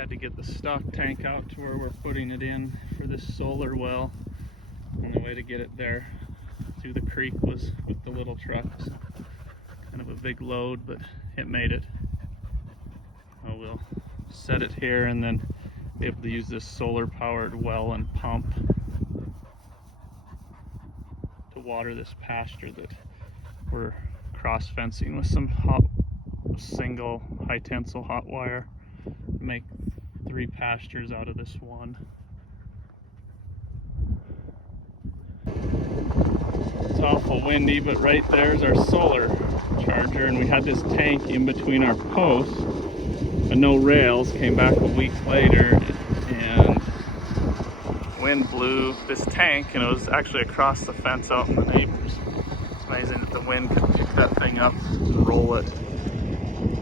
Had to get the stock tank out to where we're putting it in for this solar well. Only way to get it there through the creek was with the little trucks. Kind of a big load, but it made it. We'll set it here and then be able to use this solar powered well and pump to water this pasture that we're cross fencing with some single high tensile hot wire. Make 3 pastures out of this one. It's awful windy, but right there's our solar charger, and we had this tank in between our posts and no rails. Came back a week later and wind blew this tank, and it was actually across the fence out in the neighbors. It's amazing that the wind could pick that thing up and roll it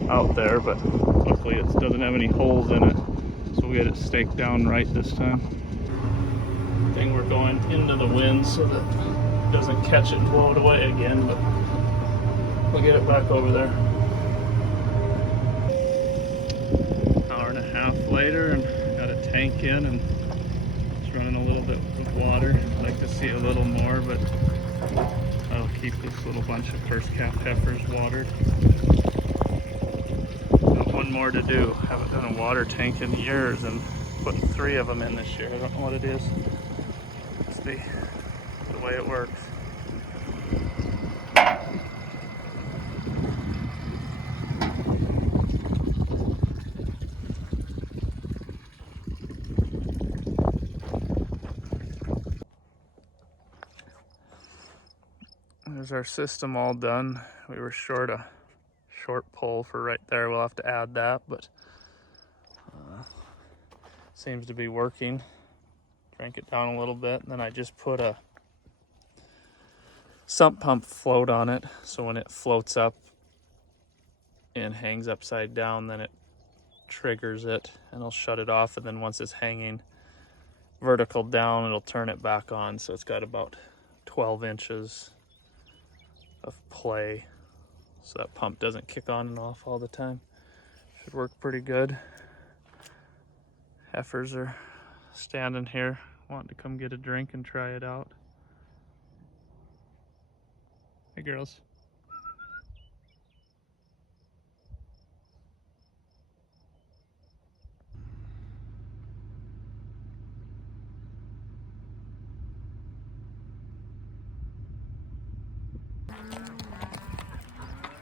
out there, but luckily it doesn't have any holes in it, so we'll get it staked down right this time. We're going into the wind so that it doesn't catch it and blow it away again, but we'll get it back over there. Hour and a half later, and got a tank in, and it's running a little bit of water. I'd like to see a little more, but I'll keep this little bunch of first calf heifers watered. Got one more to do. Haven't done a water tank in years, and putting 3 of them in this year. I don't know what it is. It's the way it works. There's our system all done. We were short a short pole for right there. We'll have to add that, but seems to be working. Crank it down a little bit, and then I just put a sump pump float on it, so when it floats up and hangs upside down, then it triggers it and it'll shut it off, and then once it's hanging vertical down, it'll turn it back on. So it's got about 12 inches of play, so that pump doesn't kick on and off all the time. Should work pretty good. Heifers are standing here wanting to come get a drink and try it out. Hey girls.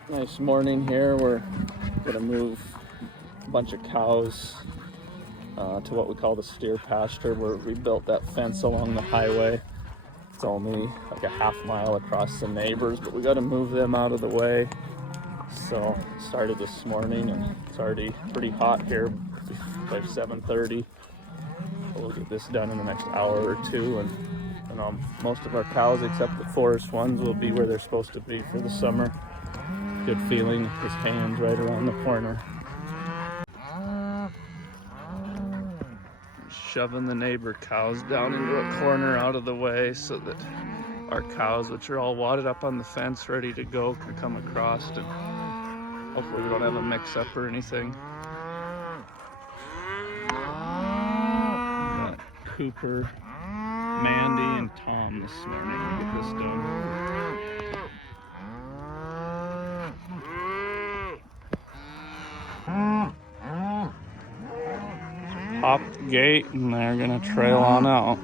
Nice morning here. We're gonna move a bunch of cows to what we call the steer pasture, where we built that fence along the highway. It's only like a half mile across the neighbors, but we got to move them out of the way. So started this morning, and it's already pretty hot here by 7:30. We'll get this done in the next hour or two, and most of our cows, except the forest ones, will be where they're supposed to be for the summer. Good feeling. His hands right around the corner. Shoving the neighbor cows down into a corner out of the way so that our cows, which are all wadded up on the fence ready to go, can come across, and hopefully we don't have a mix-up or anything. We got Cooper, Mandy, and Tom this morning to get this done. Pop the gate, and they're gonna trail on out.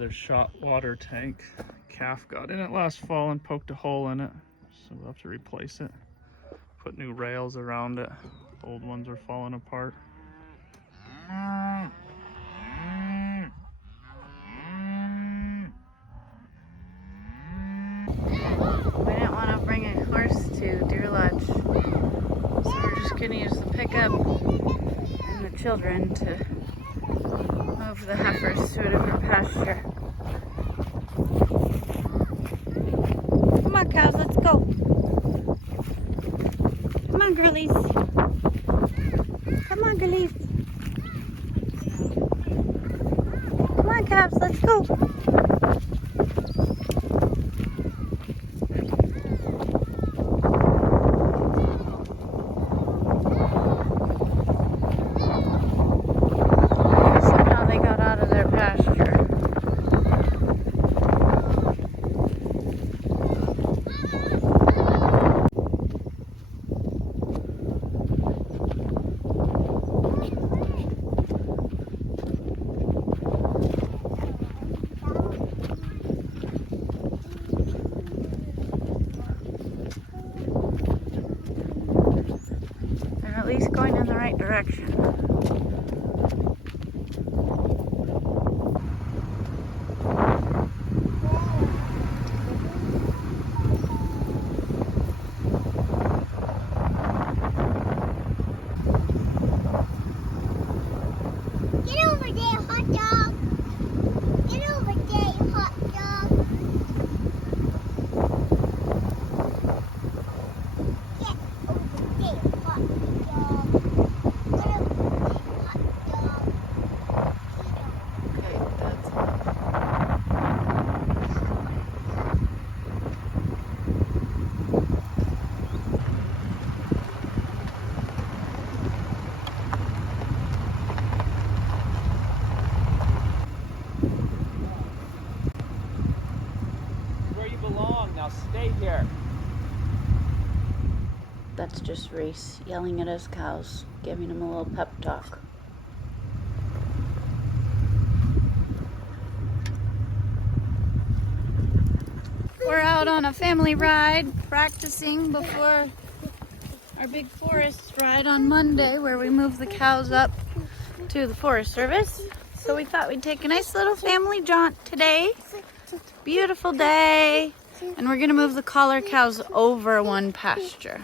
Another shot water tank. Calf got in it last fall and poked a hole in it, so we'll have to replace it. Put new rails around it. Old ones are falling apart. We didn't want to bring a horse to Deer Lodge, so we're just going to use the pickup and the children to move the heifers to a different pasture. Come on, cows, let's go. Come on, girlies. Come on, girlies. Come on, calves, let's go. Somehow they got out of their pasture. They're at least going in the right direction. Get over there, hot dog. Get over there, hot dog. Get over there, hot dog. Get over there, hot dog. Okay, that's Where you belong. Now stay here. That's just Reece yelling at his cows, giving him a little pep talk. We're out on a family ride, practicing before our big forest ride on Monday, where we move the cows up to the Forest Service. So we thought we'd take a nice little family jaunt today. Beautiful day. And we're gonna move the collar cows over one pasture.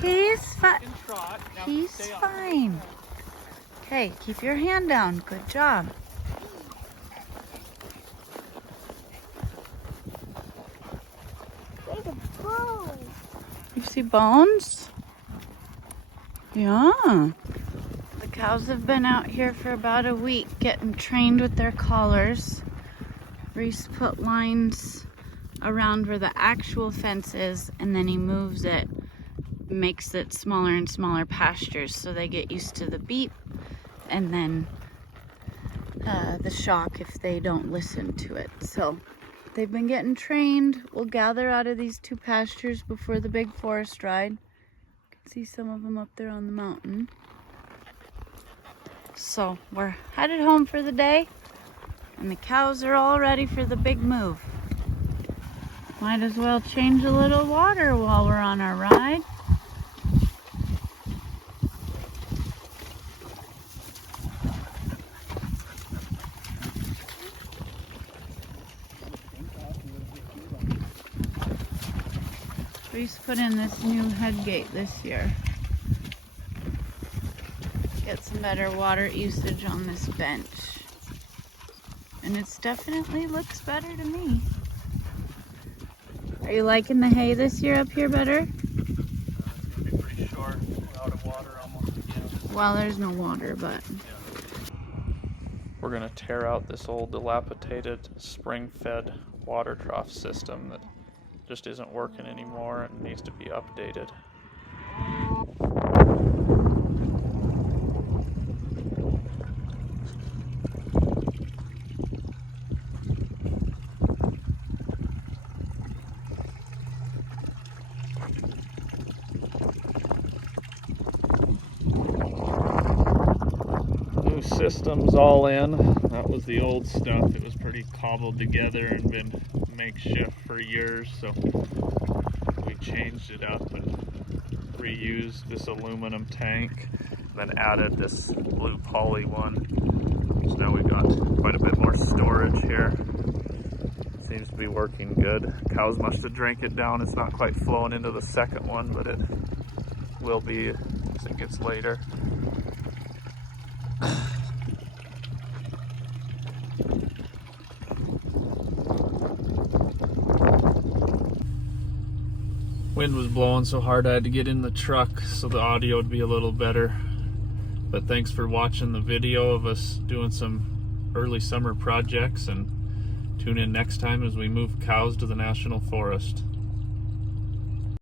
He's fine. Trot. Now He's stay up. fine. Okay, keep your hand down. Good job. There's a bone. You see bones? Yeah. The cows have been out here for about a week getting trained with their collars. Reece put lines around where the actual fence is, and then he moves it, makes it smaller and smaller pastures, so they get used to the beep and then the shock if they don't listen to it. So they've been getting trained. We'll gather out of these two pastures before the big forest ride. You can see some of them up there on the mountain. So we're headed home for the day, and the cows are all ready for the big move. Might as well change a little water while we're on our ride. Reece put in this new head gate this year. Get some better water usage on this bench. And it's definitely looks better to me. Are you liking the hay this year up here better? It's gonna be pretty short, out of water almost again. Well, there's no water, but We're gonna tear out this old dilapidated spring-fed water trough system that just isn't working anymore and needs to be updated. New system's all in. That was the old stuff. It was pretty cobbled together and been makeshift for years, so we changed it up and reused this aluminum tank, then added this blue poly one. So now we've got quite a bit more storage here. Seems to be working good. Cows must have drank it down. It's not quite flowing into the second one, but it will be as it gets later. Wind was blowing so hard I had to get in the truck so the audio would be a little better. But thanks for watching the video of us doing some early summer projects, and tune in next time as we move cows to the National Forest.